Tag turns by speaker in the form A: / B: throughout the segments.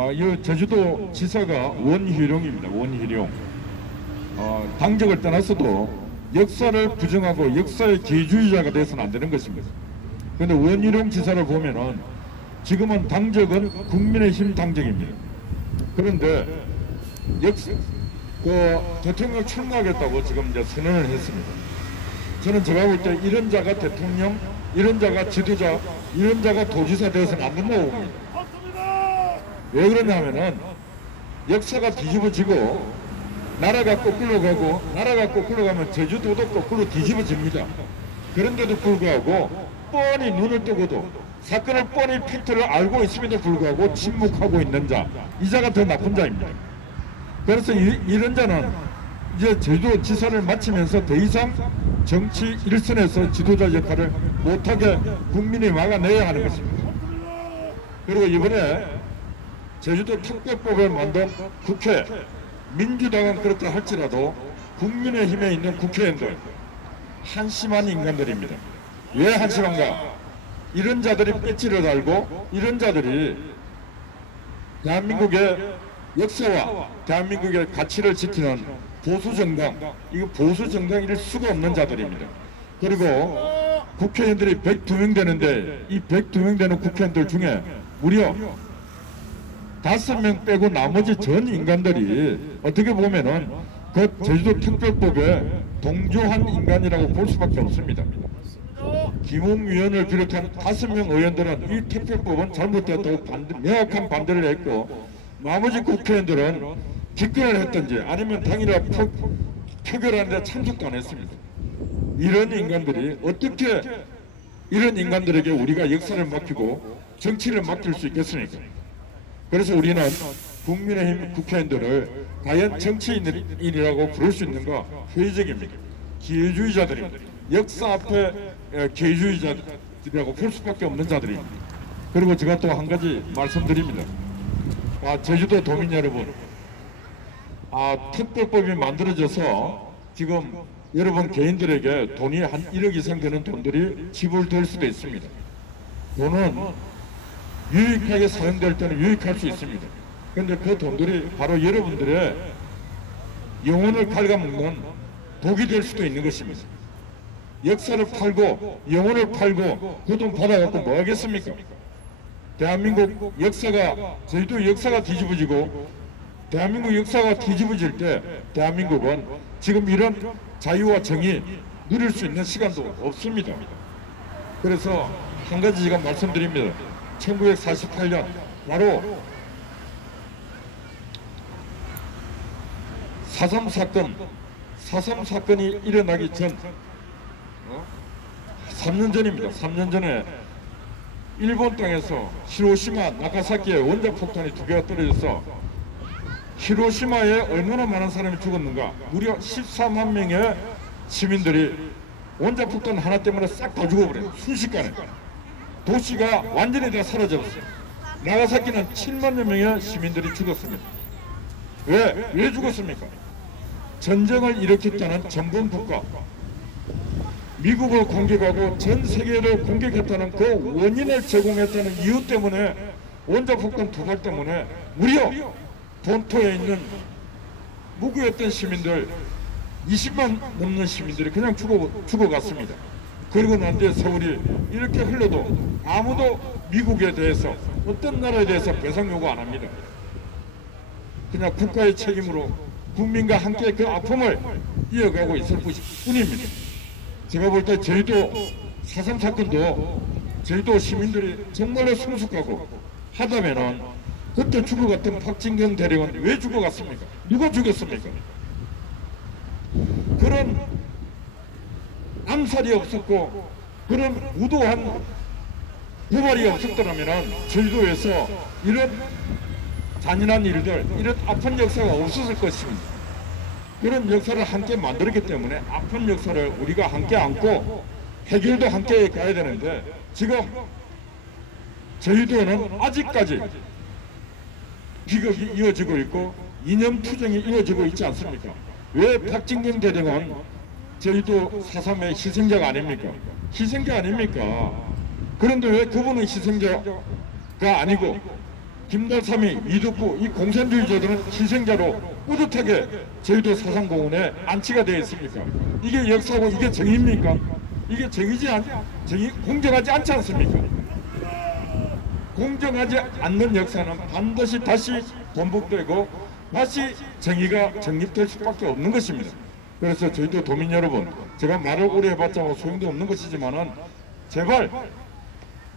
A: 아, 이 제주도 지사가 원희룡입니다. 원희룡. 어, 당적을 떠나서도 역사를 부정하고 역사의 기주의자가 돼서는 안 되는 것입니다. 그런데 원희룡 지사를 보면은 지금은 당적은 국민의힘 당적입니다. 그런데 역사 그 대통령 출마하겠다고 지금 이제 선언을 했습니다. 저는 제가 볼 때 이런 자가 대통령, 이런 자가 지도자, 이런 자가 도지사 되어서는 안 된다고 봅니다. 왜 그러냐면은 역사가 뒤집어지고 나라가 거꾸로 가고 나라가 거꾸로 가면 제주도도 거꾸로 뒤집어집니다. 그런데도 불구하고 뻔히 눈을 뜨고도 사건을 뻔히 팩트를 알고 있음에도 불구하고 침묵하고 있는 자, 이 자가 더 나쁜 자입니다. 그래서 이, 이런 자는 이제 제주도 지사를 마치면서 더 이상 정치 일선에서 지도자 역할을 못하게 국민이 막아내야 하는 것입니다. 그리고 이번에 제주도 특별법을 만든 국회 민주당은 그렇다 할지라도 국민의힘에 있는 국회의원들 한심한 인간들입니다. 왜 한심한가? 이런 자들이 배지를 달고 이런 자들이 대한민국의 역사와 대한민국의 가치를 지키는 보수 정당, 이거 보수 정당일 수가 없는 자들입니다. 그리고 국회의원들이 102명 되는데 이 102명 되는 국회의원들 중에 무려 다섯 명 빼고 나머지 전 인간들이 어떻게 보면은 그 제주도 특별법에 동조한 인간이라고 볼 수밖에 없습니다. 김웅 위원을 비롯한 다섯 명 의원들은 이 특별법은 잘못됐다고 반대, 명확한 반대를 했고 나머지 국회의원들은 기권을 했든지 아니면 당일날 표, 표결하는데 참석도 안 했습니다. 이런 인간들이 어떻게 이런 인간들에게 우리가 역사를 맡기고 정치를 맡길 수 있겠습니까? 그래서 우리는 국민의힘 국회의원들을 과연 정치인이라고 부를 수 있는가 회의적입니다. 기회주의자들입니다. 역사 앞에 에, 기회주의자들이라고 볼 수밖에 없는 자들입니다. 그리고 제가 또 한 가지 말씀드립니다. 아, 제주도 도민 여러분, 아, 특별법이 만들어져서 지금 여러분 개인들에게 돈이 한 1억 이상 되는 돈들이 지불될 수도 있습니다. 돈은 유익하게 사용될 때는 유익할 수 있습니다. 그런데 그 돈들이 바로 여러분들의 영혼을 갉아먹는 독이 될 수도 있는 것입니다. 역사를 팔고 영혼을 팔고 그 돈 받아갖고 뭐 하겠습니까? 대한민국 역사가 저희도 역사가 뒤집어지고 대한민국 역사가 뒤집어질 때 대한민국은 지금 이런 자유와 정의 누릴 수 있는 시간도 없습니다. 그래서 한 가지 제가 말씀드립니다. 1948년 바로 4.3 사건, 4.3 사건이 일어나기 전 어? 3년 전입니다. 3년 전에 일본 땅에서 히로시마, 나가사키에 원자 폭탄이 두 개가 떨어져서 히로시마에 얼마나 많은 사람이 죽었는가? 무려 14만 명의 시민들이 원자 폭탄 하나 때문에 싹 다 죽어버려요. 순식간에. 도시가 완전히 다 사라져버렸어요. 나가사키는 7만여 명의 시민들이 죽었습니다. 왜? 왜 죽었습니까? 전쟁을 일으켰다는 전범 국가, 미국을 공격하고 전 세계를 공격했다는 그 원인을 제공했다는 이유 때문에 원자폭탄 두발 때문에 무려 본토에 있는 무구했던 시민들 20만 넘는 시민들이 그냥 죽어, 죽어갔습니다. 그리고 난 뒤에 세월이 이렇게 흘러도 아무도 미국에 대해서 어떤 나라에 대해서 배상 요구 안 합니다. 그냥 국가의 책임으로 국민과 함께 그 아픔을 이어가고 있을 뿐입니다. 제가 볼 때 저희도 사삼 사건도 저희도 시민들이 정말로 성숙하고 하다면은 그때 죽어갔던 박진경 대령은 왜 죽어갔습니까? 누가 죽였습니까? 그런 암살이 없었고 그런 무도한 부발이 없었더라면 제주도에서 이런 잔인한 일들, 이런 아픈 역사가 없었을 것입니다. 그런 역사를 함께 만들었기 때문에 아픈 역사를 우리가 함께 안고 해결도 함께 가야 되는데 지금 제주도는 아직까지 비극이 이어지고 있고 이념 투쟁이 이어지고 있지 않습니까? 왜 박진경 대령은 제주도 4.3의 희생자가 아닙니까? 희생자 아닙니까? 그런데 왜 그분은 희생자가 아니고 김다삼이 이덕구 이 공산주의자들은 희생자로 뿌듯하게 제주도 사상공원에 안치가 되어 있습니까? 이게 역사고 이게 정의입니까? 이게 정의지 않, 정의, 공정하지 않지 않습니까? 공정하지 않는 역사는 반드시 다시 번복되고 다시 정의가 정립될 수밖에 없는 것입니다. 그래서 저희도 도민 여러분, 제가 말을 오래 해봤자 뭐 소용도 없는 것이지만은 제발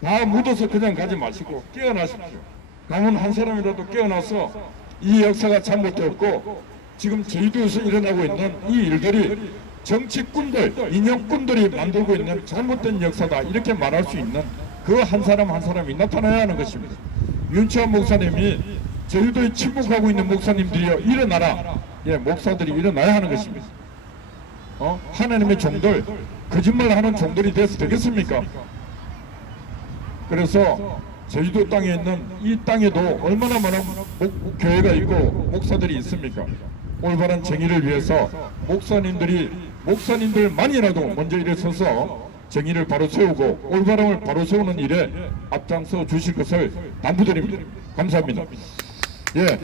A: 다 묻어서 그냥 가지 마시고 깨어나십시오. 남은 한 사람이라도 깨어나서 이 역사가 잘못되었고 지금 제주도에서 일어나고 있는 이 일들이 정치꾼들, 인형꾼들이 만들고 있는 잘못된 역사다 이렇게 말할 수 있는 그 한 사람 한 사람이 나타나야 하는 것입니다. 윤치환 목사님이 제주도에 침묵하고 있는 목사님들이여 일어나라. 예, 목사들이 일어나야 하는 것입니다. 어? 하나님의 종들 거짓말하는 종들이 돼서 되겠습니까? 그래서 제주도 땅에 있는 이 땅에도 얼마나 많은 목, 교회가 있고 목사들이 있습니까? 올바른 정의를 위해서 목사님들이 목사님들만이라도 먼저 일어서서 정의를 바로 세우고 올바름을 바로 세우는 일에 앞장서 주실 것을 당부드립니다. 감사합니다. 예.